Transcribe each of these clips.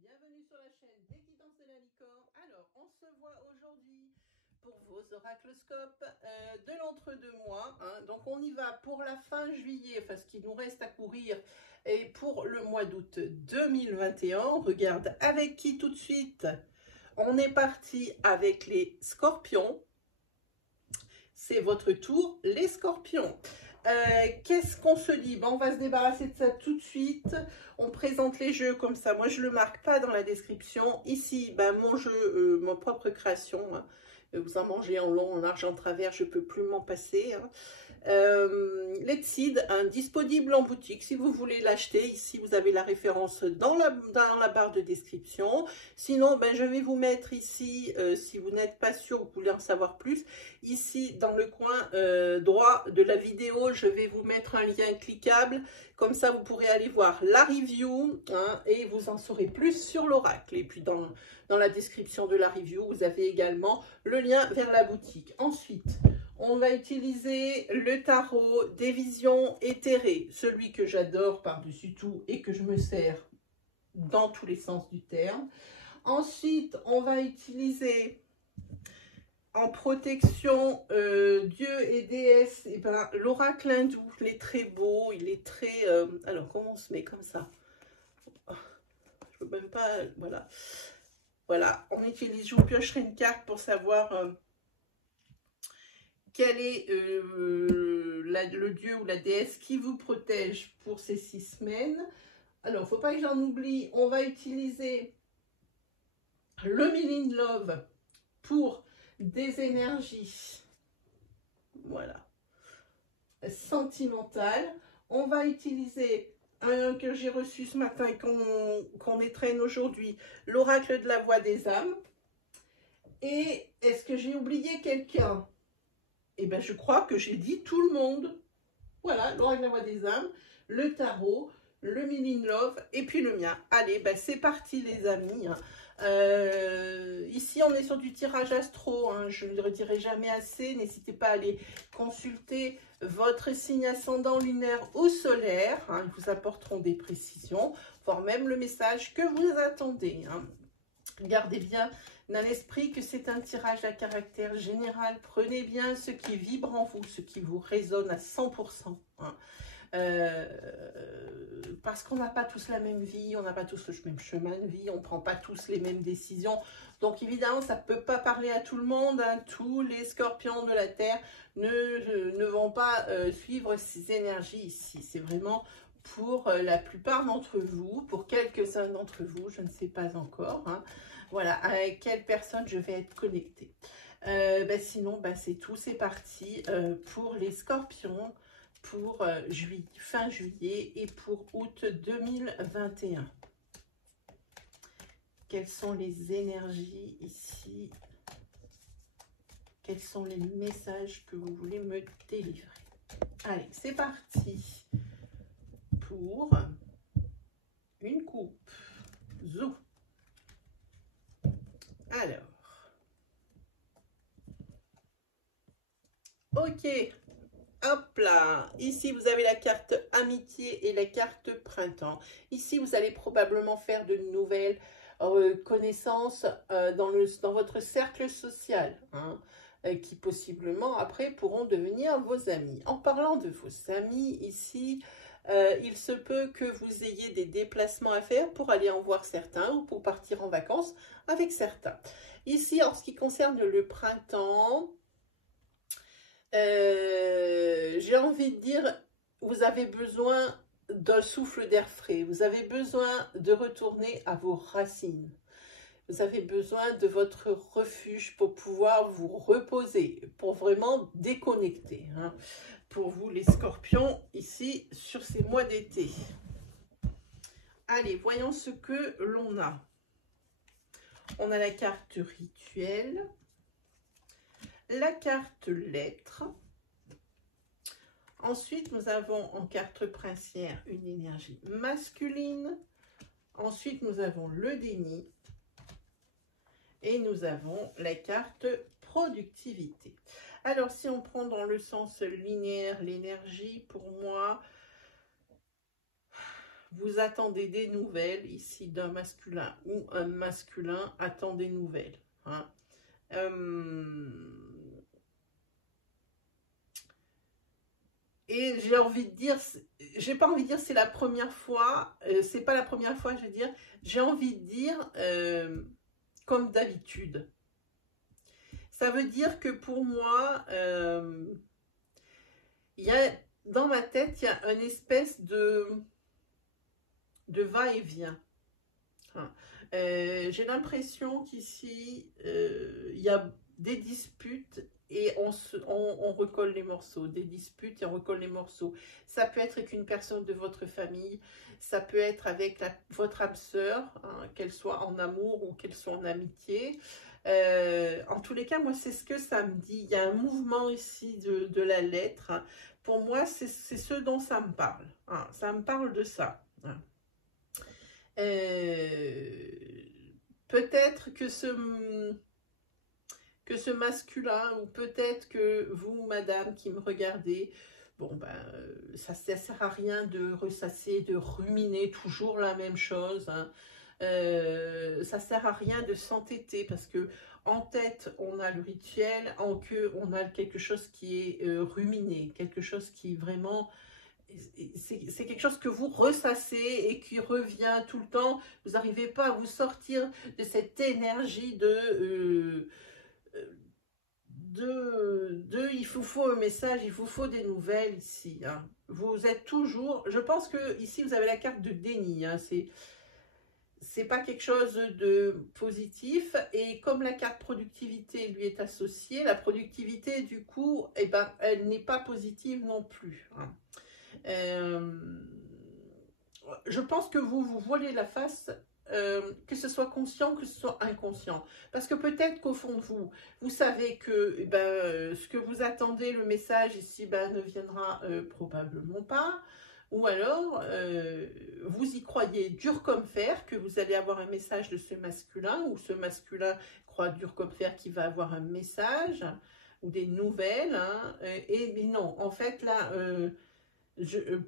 Bienvenue sur la chaîne d'Équitance de la Licorne. Alors, on se voit aujourd'hui pour vos oracloscopes de l'entre-deux-mois. Donc, on y va pour la fin juillet, parce qu'il nous reste à courir, et pour le mois d'août 2021. On regarde avec qui tout de suite? On est parti avec les scorpions. C'est votre tour, les scorpions. Qu'est-ce qu'on se dit? On va se débarrasser de ça tout de suite. On présente les jeux comme ça. Moi, je ne le marque pas dans la description. Ici, mon jeu, ma propre création. Vous en mangez en long, en large, en travers. Je ne peux plus m'en passer. Let's Seed, disponible en boutique. Si vous voulez l'acheter, ici, vous avez la référence dans la barre de description. Sinon, je vais vous mettre ici, si vous n'êtes pas sûr, vous voulez en savoir plus, ici, dans le coin droit de la vidéo, je vais vous mettre un lien cliquable. Comme ça, vous pourrez aller voir la review et vous en saurez plus sur l'oracle. Et puis, dans la description de la review, vous avez également le lien vers la boutique. Ensuite, on va utiliser le tarot des visions éthérées, celui que j'adore par-dessus tout et que je me sers dans tous les sens du terme. Ensuite, on va utiliser en protection Dieu et déesse, l'oracle hindou. Il est très beau, il est très... alors, comment on se met comme ça? Je peux même pas... Voilà. Voilà, on utilise, je vous piocherai une carte pour savoir... quel est le dieu ou la déesse qui vous protège pour ces 6 semaines. Alors, il ne faut pas que j'en oublie, on va utiliser le Milin Love pour des énergies, voilà, sentimentales. On va utiliser un que j'ai reçu ce matin et qu'on étrenne aujourd'hui, l'oracle de la voix des âmes. Et est-ce que j'ai oublié quelqu'un? Eh je crois que j'ai dit tout le monde. Voilà, l'oracle de la voix des âmes, le tarot, le Milin Love et puis le mien. Allez, c'est parti les amis. Ici, on est sur du tirage astro. Je ne le redirai jamais assez. N'hésitez pas à aller consulter votre signe ascendant lunaire ou solaire. Ils vous apporteront des précisions, voire même le message que vous attendez. Gardez bien dans l'esprit que c'est un tirage à caractère général. Prenez bien ce qui vibre en vous, ce qui vous résonne à 100%. Parce qu'on n'a pas tous la même vie, on n'a pas tous le même chemin de vie, on ne prend pas tous les mêmes décisions. Donc évidemment, ça ne peut pas parler à tout le monde. Tous les scorpions de la Terre ne vont pas suivre ces énergies ici. C'est vraiment... pour la plupart d'entre vous, pour quelques-uns d'entre vous, je ne sais pas encore, voilà, avec quelle personne je vais être connectée. Sinon, c'est tout, c'est parti pour les scorpions, pour fin juillet et pour août 2021. Quelles sont les énergies ici? Quels sont les messages que vous voulez me délivrer? Allez, c'est parti pour une coupe. Zou. Alors. Ok. Hop là. Ici, vous avez la carte amitié et la carte printemps. Ici, vous allez probablement faire de nouvelles connaissances dans votre cercle social. Qui possiblement, après, pourront devenir vos amis. En parlant de vos amis, ici... il se peut que vous ayez des déplacements à faire pour aller en voir certains ou pour partir en vacances avec certains. Ici, en ce qui concerne le printemps, j'ai envie de dire, vous avez besoin d'un souffle d'air frais. Vous avez besoin de retourner à vos racines. Vous avez besoin de votre refuge pour pouvoir vous reposer, pour vraiment déconnecter. Pour vous les scorpions, ici, sur ces mois d'été. Allez, voyons ce que l'on a. On a la carte rituel, la carte lettre. Ensuite, nous avons en carte princière une énergie masculine. Ensuite, nous avons le déni. Et nous avons la carte productivité. Alors, si on prend dans le sens linéaire l'énergie, pour moi, vous attendez des nouvelles ici d'un masculin ou un masculin attend des nouvelles. Hein. Et j'ai envie de dire, j'ai pas envie de dire c'est la première fois, c'est pas la première fois, je veux dire, j'ai envie de dire comme d'habitude. Ça veut dire que pour moi, il y a, dans ma tête, il y a une espèce de va-et-vient. Hein. J'ai l'impression qu'ici, il y a des disputes et on recolle les morceaux. Des disputes et on recolle les morceaux. Ça peut être avec une personne de votre famille, ça peut être avec votre âme sœur, hein, qu'elle soit en amour ou qu'elle soit en amitié. En tous les cas, moi, c'est ce que ça me dit. Il y a un mouvement ici de la lettre. Hein. Pour moi, c'est ce dont ça me parle. Hein. Ça me parle de ça. Hein. Peut-être que ce masculin, ou peut-être que vous, madame, qui me regardez, bon, ben, ça ne sert à rien de ressasser, de ruminer toujours la même chose. Hein. Ça ne sert à rien de s'entêter parce que en tête, on a le rituel, en queue, on a quelque chose qui est ruminé, quelque chose qui vraiment... C'est quelque chose que vous ressassez et qui revient tout le temps. Vous n'arrivez pas à vous sortir de cette énergie il vous faut un message, il vous faut des nouvelles ici. Hein. Vous êtes toujours... Je pense que ici, vous avez la carte de déni. Hein. C'est pas quelque chose de positif. Et comme la carte productivité lui est associée, la productivité, du coup, eh ben, elle n'est pas positive non plus. Hein. Je pense que vous voilez la face, que ce soit conscient, que ce soit inconscient. Parce que peut-être qu'au fond de vous, vous savez que ce que vous attendez, le message ici, ne viendra probablement pas. Ou alors, vous y croyez dur comme fer, que vous allez avoir un message de ce masculin, ou ce masculin croit dur comme fer qu'il va avoir un message, ou des nouvelles. Hein, et non, en fait, là...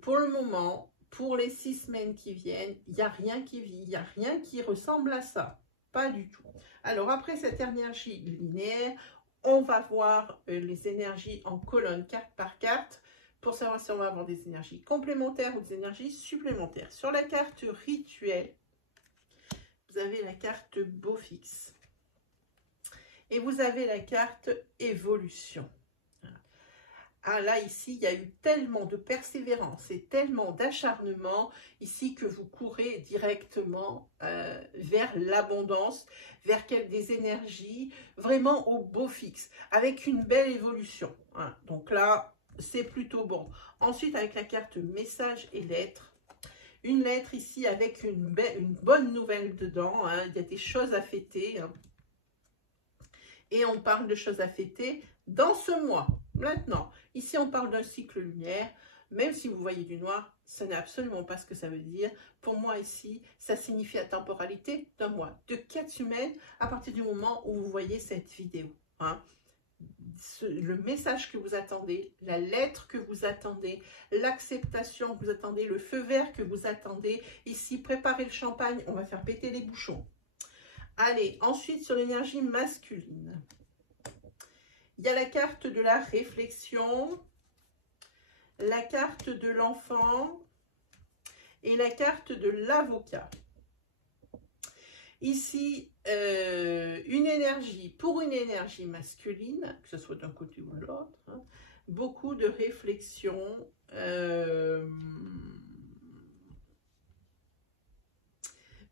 pour le moment, pour les 6 semaines qui viennent, il n'y a rien qui vit, il n'y a rien qui ressemble à ça. Pas du tout. Alors, après cette énergie linéaire, on va voir les énergies en colonne carte par carte pour savoir si on va avoir des énergies complémentaires ou des énergies supplémentaires. Sur la carte rituelle, vous avez la carte beau fixe et vous avez la carte évolution. Ah là, ici, il y a eu tellement de persévérance et tellement d'acharnement ici que vous courez directement vers l'abondance, vers des énergies vraiment au beau fixe, avec une belle évolution. Hein. Donc là, c'est plutôt bon. Ensuite, avec la carte message et lettres, une lettre ici avec une bonne nouvelle dedans. Hein. Il y a des choses à fêter. Hein. Et on parle de choses à fêter dans ce mois. Maintenant, ici on parle d'un cycle lunaire, même si vous voyez du noir, ce n'est absolument pas ce que ça veut dire. Pour moi ici, ça signifie la temporalité d'un mois, de 4 semaines à partir du moment où vous voyez cette vidéo. Hein. Le message que vous attendez, la lettre que vous attendez, l'acceptation que vous attendez, le feu vert que vous attendez. Ici, préparez le champagne, on va faire péter les bouchons. Allez, ensuite sur l'énergie masculine. Il y a la carte de la réflexion, la carte de l'enfant et la carte de l'avocat. Ici, une énergie, pour une énergie masculine, que ce soit d'un côté ou de l'autre, hein, beaucoup de réflexion,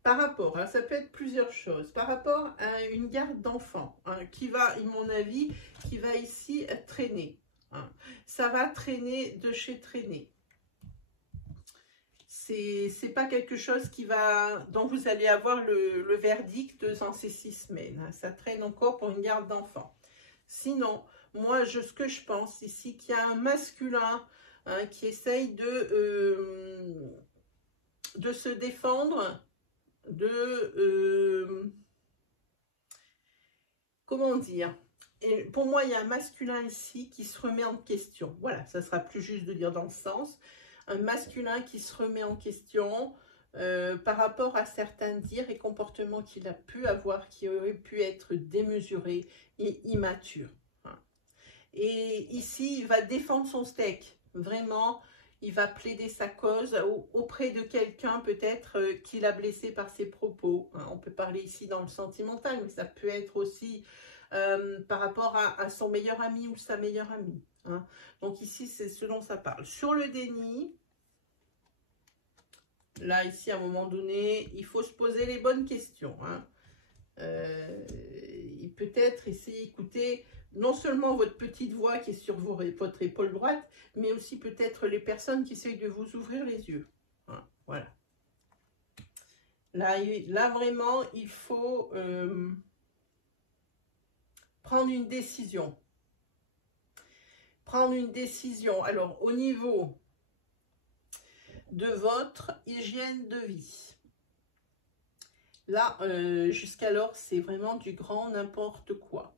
par rapport, hein, ça peut être plusieurs choses, par rapport à une garde d'enfant, hein, qui va, à mon avis, qui va ici traîner. Hein. Ça va traîner de chez traîner. C'est pas quelque chose dont vous allez avoir le verdict dans ces 6 semaines. Hein. Ça traîne encore pour une garde d'enfant. Sinon, moi, ce que je pense ici, qu'il y a un masculin hein, qui essaye de se défendre comment dire, et pour moi il y a un masculin ici qui se remet en question, voilà, ça sera plus juste de dire dans ce sens, un masculin qui se remet en question par rapport à certains dires et comportements qu'il a pu avoir, qui auraient pu être démesurés et immatures. Et ici, il va défendre son steak, vraiment. Il va plaider sa cause auprès de quelqu'un peut-être qui l'a blessé par ses propos. On peut parler ici dans le sentimental, mais ça peut être aussi par rapport à son meilleur ami ou sa meilleure amie. Donc ici, c'est ce dont ça parle. Sur le déni, là, ici, à un moment donné, il faut se poser les bonnes questions. Il peut-être essayer d'écouter non seulement votre petite voix qui est sur votre épaule droite, mais aussi peut-être les personnes qui essayent de vous ouvrir les yeux. Voilà. Là vraiment, il faut prendre une décision. Prendre une décision. Alors, au niveau de votre hygiène de vie. Là, jusqu'alors, c'est vraiment du grand n'importe quoi.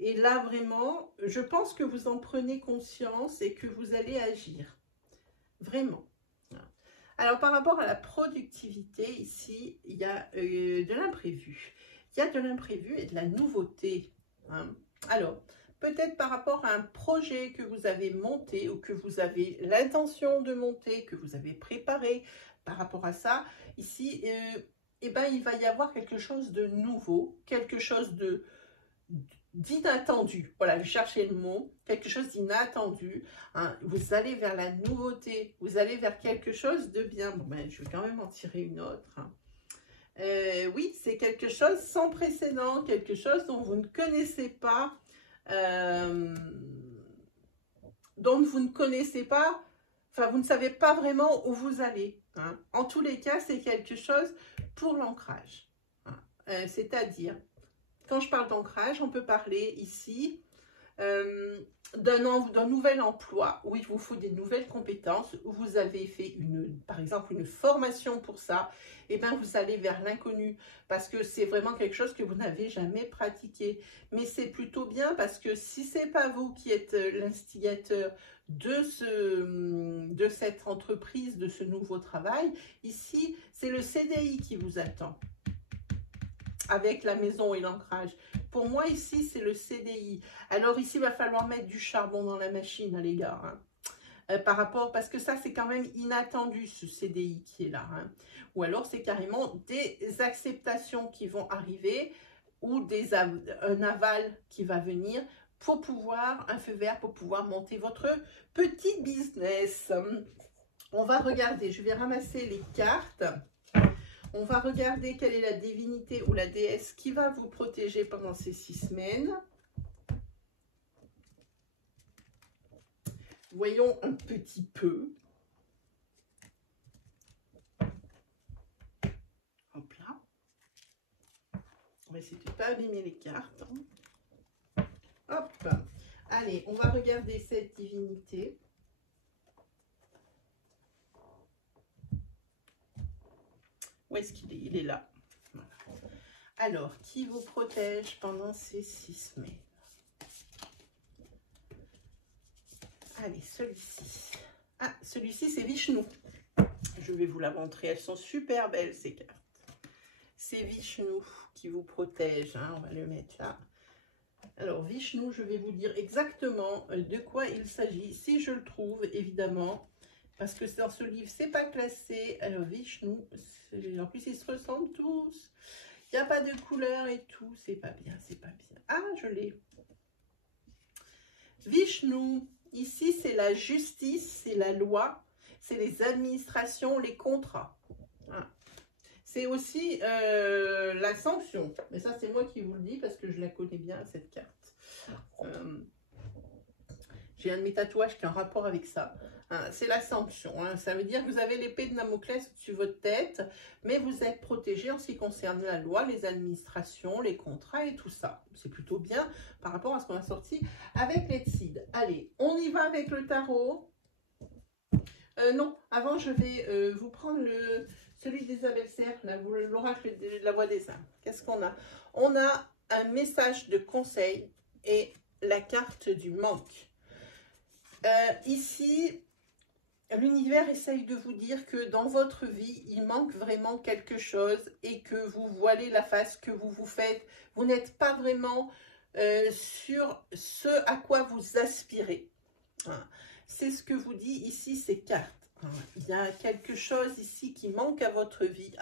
Et là, vraiment, je pense que vous en prenez conscience et que vous allez agir. Vraiment. Alors, par rapport à la productivité, ici, il y a de l'imprévu. Il y a de l'imprévu et de la nouveauté. Alors, peut-être par rapport à un projet que vous avez monté ou que vous avez l'intention de monter, que vous avez préparé, par rapport à ça, ici, eh ben, il va y avoir quelque chose de nouveau, quelque chose d'inattendu. Voilà, je cherchais le mot, quelque chose d'inattendu. Vous allez vers la nouveauté, vous allez vers quelque chose de bien. Bon, ben, je vais quand même en tirer une autre. Oui, c'est quelque chose sans précédent, quelque chose dont vous ne connaissez pas, enfin, vous ne savez pas vraiment où vous allez. En tous les cas, c'est quelque chose pour l'ancrage. C'est-à-dire, quand je parle d'ancrage, on peut parler ici d'un nouvel emploi où il vous faut des nouvelles compétences, où vous avez fait par exemple une formation pour ça, et bien vous allez vers l'inconnu parce que c'est vraiment quelque chose que vous n'avez jamais pratiqué. Mais c'est plutôt bien parce que si c'est pas vous qui êtes l'instigateur de cette entreprise, de ce nouveau travail, ici c'est le CDI qui vous attend avec la maison et l'ancrage. Pour moi, ici, c'est le CDI. Alors ici, il va falloir mettre du charbon dans la machine, les gars. Par rapport, parce que ça, c'est quand même inattendu, ce CDI qui est là. Ou alors, c'est carrément des acceptations qui vont arriver ou un aval qui va venir pour pouvoir, un feu vert pour pouvoir monter votre petit business. On va regarder, je vais ramasser les cartes. On va regarder quelle est la divinité ou la déesse qui va vous protéger pendant ces 6 semaines. Voyons un petit peu. Hop là. On va essayer de ne pas abîmer les cartes. Hop. Allez, on va regarder cette divinité. Où est-ce qu'il est? Il est là. Voilà. Alors, qui vous protège pendant ces 6 semaines? Allez, celui-ci. Ah, celui-ci, c'est Vishnu. Je vais vous la montrer. Elles sont super belles, ces cartes. C'est Vishnu qui vous protège. On va le mettre là. Alors, Vishnu, je vais vous dire exactement de quoi il s'agit. Si je le trouve, évidemment. Parce que dans ce livre, c'est pas classé. Alors, Vishnu, en plus, ils se ressemblent tous. Il n'y a pas de couleur et tout. C'est pas bien, c'est pas bien. Ah, je l'ai. Vishnu, ici, c'est la justice, c'est la loi, c'est les administrations, les contrats. C'est aussi la sanction. Mais ça, c'est moi qui vous le dis parce que je la connais bien, cette carte. J'ai un de mes tatouages qui a un rapport avec ça. C'est la sanction. Ça veut dire que vous avez l'épée de Damoclès au-dessus de votre tête, mais vous êtes protégé en ce qui concerne la loi, les administrations, les contrats et tout ça. C'est plutôt bien par rapport à ce qu'on a sorti avec les Tsid. Allez, on y va avec le tarot. Non, avant, je vais vous prendre celui d'Isabelle Serre, l'oracle de la voix des âmes. Qu'est-ce qu'on a? On a un message de conseil et la carte du manque. Ici, l'univers essaye de vous dire que dans votre vie, il manque vraiment quelque chose et que vous voilez la face que vous vous faites. Vous n'êtes pas vraiment sur ce à quoi vous aspirez. Hein. C'est ce que vous dit ici ces cartes. Hein. Il y a quelque chose ici qui manque à votre vie,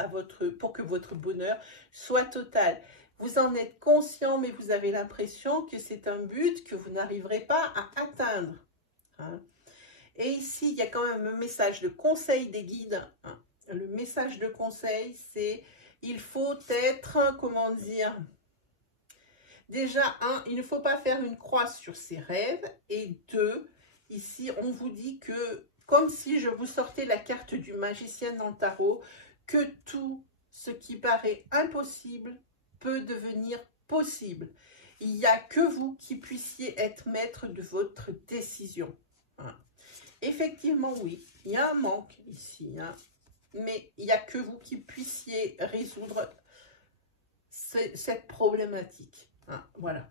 pour que votre bonheur soit total. Vous en êtes conscient, mais vous avez l'impression que c'est un but que vous n'arriverez pas à atteindre. Hein. Et ici, il y a quand même un message de conseil des guides. Hein. Le message de conseil, c'est il faut être, comment dire, déjà, il ne faut pas faire une croix sur ses rêves. Et 2, ici, on vous dit que, comme si je vous sortais la carte du magicien dans le tarot, que tout ce qui paraît impossible peut devenir possible. Il n'y a que vous qui puissiez être maître de votre décision. Hein. Effectivement, oui, il y a un manque ici, hein, mais il n'y a que vous qui puissiez résoudre cette problématique. Hein, voilà.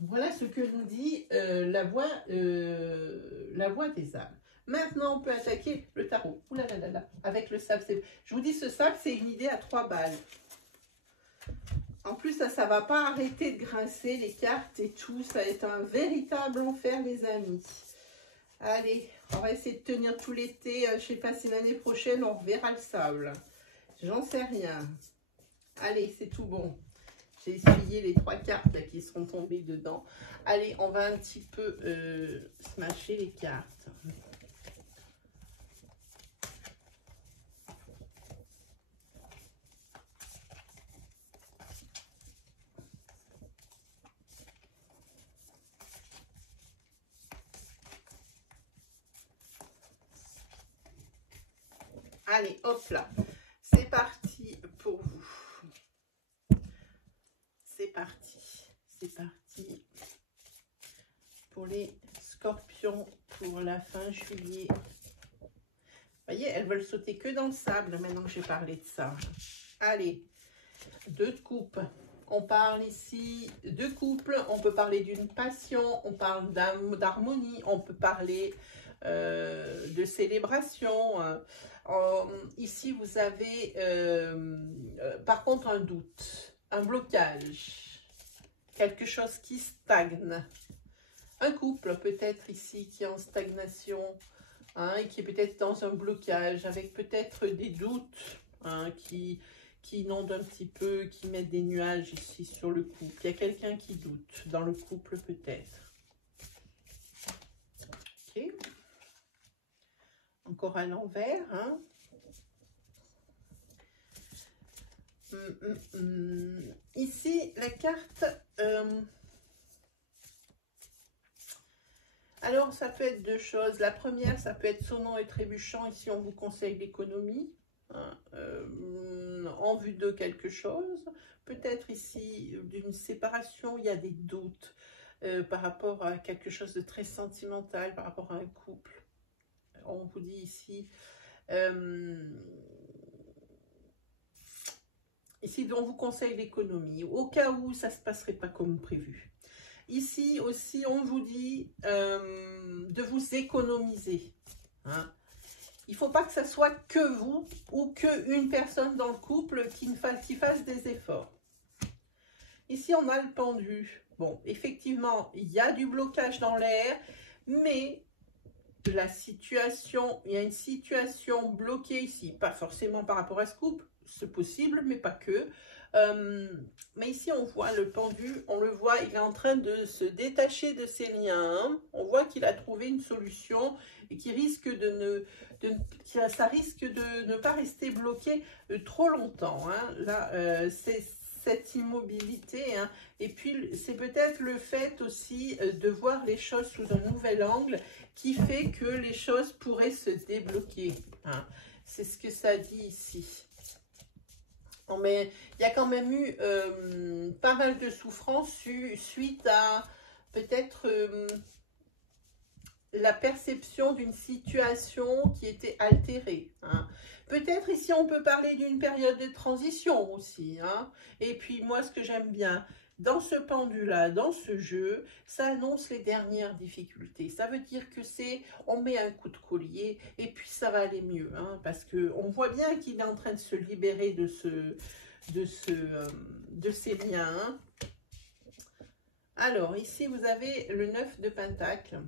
Voilà ce que nous dit la voix des âmes. Maintenant, on peut attaquer le tarot. Ouh là là là là, avec le sable. Je vous dis, ce sable, c'est une idée à 3 balles. En plus, ça ne va pas arrêter de grincer, les cartes et tout. Ça va être un véritable enfer, les amis. Allez, on va essayer de tenir tout l'été. Je ne sais pas si l'année prochaine, on reverra le sable. J'en sais rien. Allez, c'est tout bon. J'ai essuyé les 3 cartes là, qui seront tombées dedans. Allez, on va un petit peu smasher les cartes. Allez, hop là. C'est parti pour vous. C'est parti. C'est parti. Pour les scorpions, pour la fin juillet. Vous voyez, elles veulent sauter que dans le sable, maintenant que j'ai parlé de ça. Allez, 2 de coupe. On parle ici de couple, on peut parler d'une passion, on parle d'harmonie, on peut parler de célébration. Ici, vous avez par contre un doute, un blocage, quelque chose qui stagne. Un couple peut-être ici qui est en stagnation, hein, et qui est peut-être dans un blocage, avec peut-être des doutes, hein, qui inondent un petit peu, qui mettent des nuages ici sur le couple. Il y a quelqu'un qui doute dans le couple peut-être. Ok. Encore à l'envers. Hein. Ici, la carte... alors, ça peut être 2 choses. La première, ça peut être sonnant et trébuchant. Ici, on vous conseille l'économie. Hein, en vue de quelque chose. Peut-être ici, d'une séparation, il y a des doutes par rapport à quelque chose de très sentimental, par rapport à un couple. On vous dit ici... ici, on vous conseille l'économie, au cas où ça ne se passerait pas comme prévu. Ici aussi, on vous dit de vous économiser. Hein. Il ne faut pas que ça soit que vous ou qu'une personne dans le couple qui fasse des efforts. Ici, on a le pendu. Bon, effectivement, il y a du blocage dans l'air, mais la situation, il y a une situation bloquée ici. Pas forcément par rapport à ce couple, c'est possible, mais pas que. Mais ici, on voit le pendu, on le voit, il est en train de se détacher de ses liens. Hein. On voit qu'il a trouvé une solution et qui risque ça risque de ne pas rester bloqué trop longtemps. Hein. Là, c'est cette immobilité. Hein. Et puis, c'est peut-être le fait aussi de voir les choses sous un nouvel angle qui fait que les choses pourraient se débloquer. Hein. C'est ce que ça dit ici. Non, mais il y a quand même eu pas mal de souffrances suite à peut-être la perception d'une situation qui était altérée. Hein. Peut-être ici on peut parler d'une période de transition aussi. Hein. Et puis moi ce que j'aime bien, dans ce pendu-là, dans ce jeu, ça annonce les dernières difficultés. Ça veut dire que on met un coup de collier et puis ça va aller mieux. Hein, parce qu'on voit bien qu'il est en train de se libérer de ces liens. Hein. Alors, ici, vous avez le 9 de Pentacle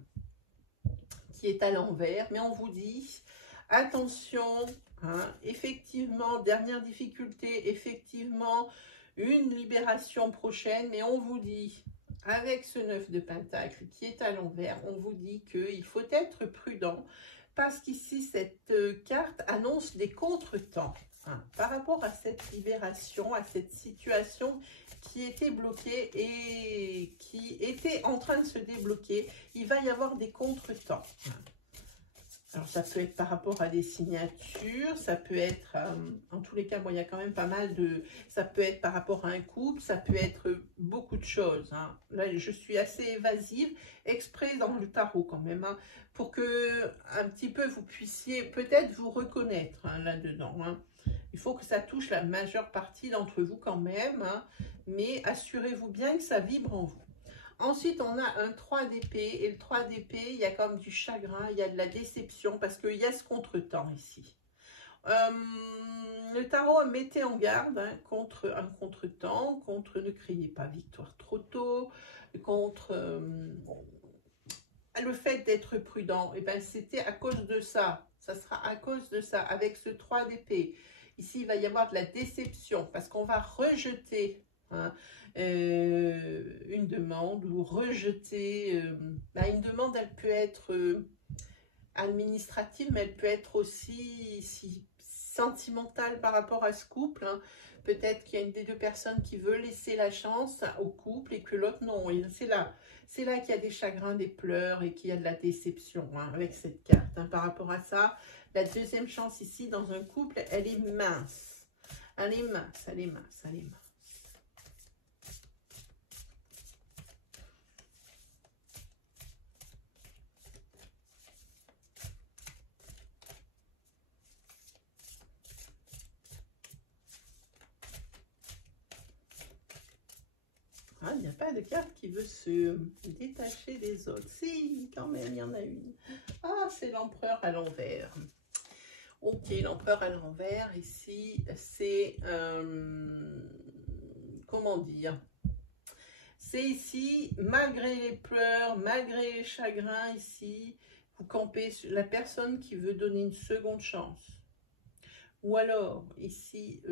qui est à l'envers. Mais on vous dit, attention, hein, effectivement, dernière difficulté, effectivement, une libération prochaine. Mais on vous dit, avec ce 9 de Pentacle qui est à l'envers, on vous dit qu'il faut être prudent. Parce qu'ici, cette carte annonce des contretemps. Hein, par rapport à cette libération, à cette situation qui était bloquée et qui était en train de se débloquer, il va y avoir des contretemps. Alors, ça peut être par rapport à des signatures, ça peut être, en tous les cas, bon, il y a quand même pas mal de... Ça peut être par rapport à un couple, ça peut être beaucoup de choses. Hein. Là, je suis assez évasive, exprès dans le tarot quand même, hein, pour que un petit peu vous puissiez peut-être vous reconnaître hein, là-dedans. Hein. Il faut que ça touche la majeure partie d'entre vous quand même, hein, mais assurez-vous bien que ça vibre en vous. Ensuite, on a un 3 d'épée, et le 3 d'épée, il y a comme du chagrin, il y a de la déception, parce qu'il y a ce contretemps ici. Le tarot mettait en garde hein, contre un contretemps, contre ne criez pas victoire trop tôt, contre le fait d'être prudent. Et ben c'était à cause de ça, ça sera à cause de ça, avec ce 3 d'épée. Ici, il va y avoir de la déception, parce qu'on va rejeter... Hein, une demande ou rejeter une demande, elle peut être administrative, mais elle peut être aussi sentimentale par rapport à ce couple. Hein. Peut-être qu'il y a une des deux personnes qui veut laisser la chance au couple et que l'autre non. C'est là qu'il y a des chagrins, des pleurs et qu'il y a de la déception hein, avec cette carte. Hein. Par rapport à ça, la deuxième chance ici dans un couple, elle est mince. Elle est mince, elle est mince, elle est mince. Ah, il n'y a pas de carte qui veut se détacher des autres. Si, quand même, il y en a une. Ah, c'est l'empereur à l'envers. Ok, l'empereur à l'envers, ici, c'est... comment dire? C'est ici, malgré les pleurs, malgré les chagrins, ici, vous campez sur la personne qui veut donner une seconde chance. Ou alors, ici...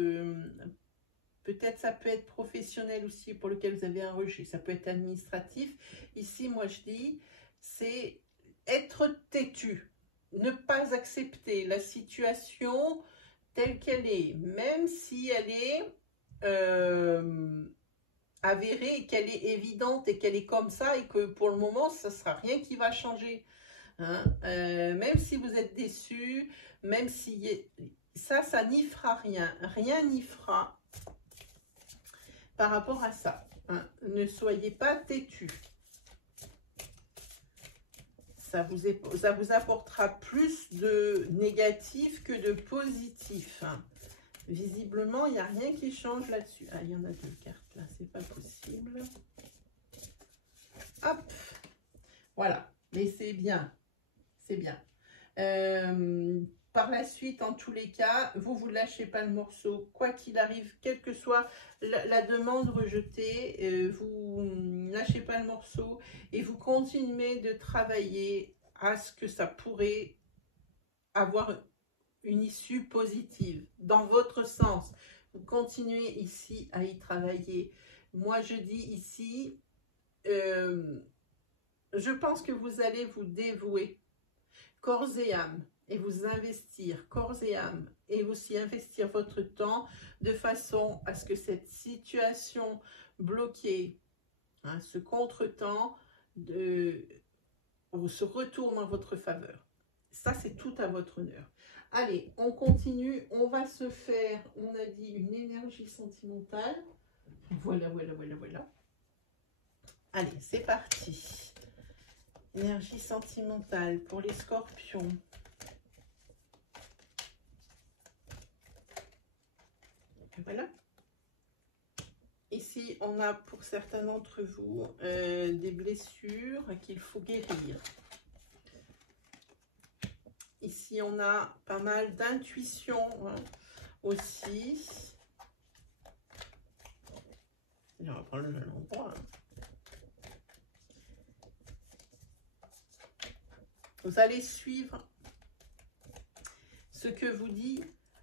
peut-être ça peut être professionnel aussi pour lequel vous avez un rejet. Ça peut être administratif. Ici, moi, je dis, c'est être têtu. Ne pas accepter la situation telle qu'elle est. Même si elle est avérée, qu'elle est évidente et qu'elle est comme ça et que pour le moment, ça ne sera rien qui va changer. Hein? Même si vous êtes déçu, même si... Ça n'y fera rien. Rien n'y fera. Par rapport à ça, hein, ne soyez pas têtus. Ça vous apportera plus de négatif que de positif. Hein. Visiblement, il n'y a rien qui change là-dessus. Ah, il y en a deux cartes là, c'est pas possible. Hop, voilà. Mais c'est bien, c'est bien. Par la suite, en tous les cas, vous ne lâchez pas le morceau. Quoi qu'il arrive, quelle que soit la demande rejetée, vous ne lâchez pas le morceau et vous continuez de travailler à ce que ça pourrait avoir une issue positive dans votre sens. Vous continuez ici à y travailler. Moi, je dis ici, je pense que vous allez vous dévouer corps et âme. Et vous investir corps et âme et aussi investir votre temps de façon à ce que cette situation bloquée, hein, ce contretemps, se retourne en votre faveur. Ça, c'est tout à votre honneur. Allez, on continue. On va se faire, on a dit, une énergie sentimentale. Voilà, voilà, voilà, voilà. Allez, c'est parti. Énergie sentimentale pour les scorpions. Voilà. Ici, ici, on a pour certains d'entre vous des blessures qu'il faut guérir. Ici, on a pas mal d'intuition aussi. On va prendre le même endroit. Vous allez suivre ce que vous dit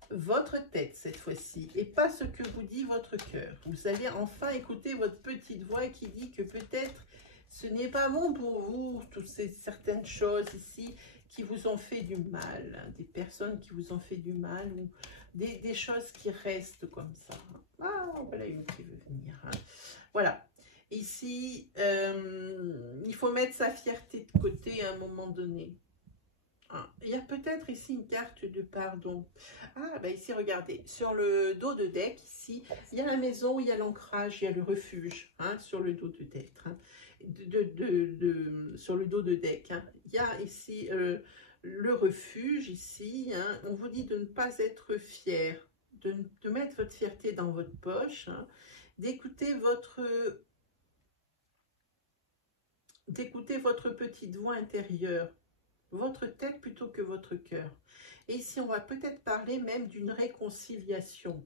votre tête cette fois-ci et pas ce que vous dit votre cœur. Vous allez enfin écouter votre petite voix qui dit que peut-être ce n'est pas bon pour vous, toutes ces certaines choses ici qui vous ont fait du mal, hein, des personnes qui vous ont fait du mal ou des choses qui restent comme ça. Ah, voilà une qui veut venir. Hein. Voilà. Ici, il faut mettre sa fierté de côté à un moment donné. Ah, il y a peut-être ici une carte de pardon. Ah, bah ici, regardez, sur le dos de deck, ici, il y a la maison, il y a l'ancrage, il y a le refuge, hein, sur le dos de deck. Hein, sur le dos de deck. Hein. Il y a ici le refuge, ici. Hein, on vous dit de ne pas être fier, de mettre votre fierté dans votre poche, hein, d'écouter votre petite voix intérieure, votre tête plutôt que votre cœur. Et ici, on va peut-être parler même d'une réconciliation.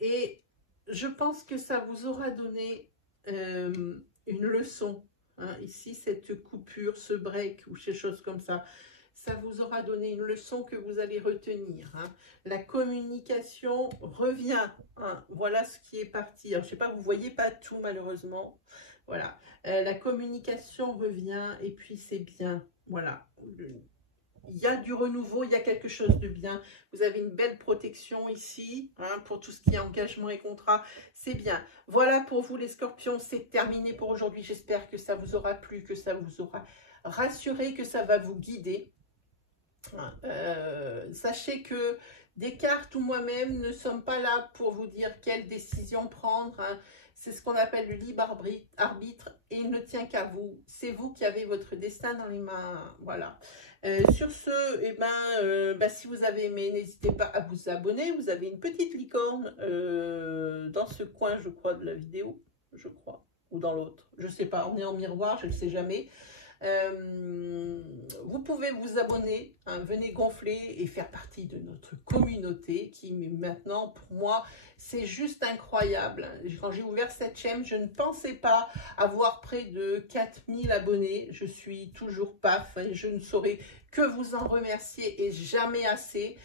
Et je pense que ça vous aura donné une leçon. Hein, ici, cette coupure, ce break ou ces choses comme ça, ça vous aura donné une leçon que vous allez retenir. Hein. La communication revient. Hein. Voilà ce qui est parti. Alors, je ne sais pas, vous ne voyez pas tout malheureusement. Voilà. La communication revient et puis c'est bien. Voilà. Il y a du renouveau, il y a quelque chose de bien. Vous avez une belle protection ici, hein, pour tout ce qui est engagement et contrat. C'est bien. Voilà pour vous les scorpions, c'est terminé pour aujourd'hui. J'espère que ça vous aura plu, que ça vous aura rassuré, que ça va vous guider. Sachez que des cartes ou moi-même ne sommes pas là pour vous dire quelle décision prendre. Hein. C'est ce qu'on appelle le libre arbitre et il ne tient qu'à vous. C'est vous qui avez votre destin dans les mains. Voilà. Sur ce, eh ben, si vous avez aimé, n'hésitez pas à vous abonner. Vous avez une petite licorne dans ce coin, je crois, de la vidéo. Je crois. Ou dans l'autre. Je ne sais pas. On est en miroir, je ne sais jamais. Vous pouvez vous abonner, hein, venez gonfler et faire partie de notre communauté qui maintenant pour moi c'est juste incroyable. Quand j'ai ouvert cette chaîne, je ne pensais pas avoir près de 4000 abonnés. Je suis toujours paf et je ne saurais que vous en remercier et jamais assez.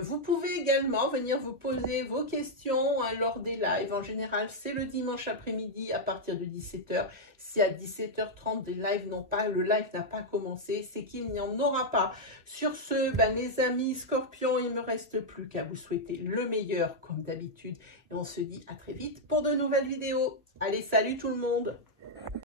Vous pouvez également venir vous poser vos questions, hein, lors des lives. En général, c'est le dimanche après-midi à partir de 17 h. Si à 17 h 30 des lives le live n'a pas commencé, c'est qu'il n'y en aura pas. Sur ce, les amis scorpions, il ne me reste plus qu'à vous souhaiter le meilleur comme d'habitude. Et on se dit à très vite pour de nouvelles vidéos. Allez, salut tout le monde!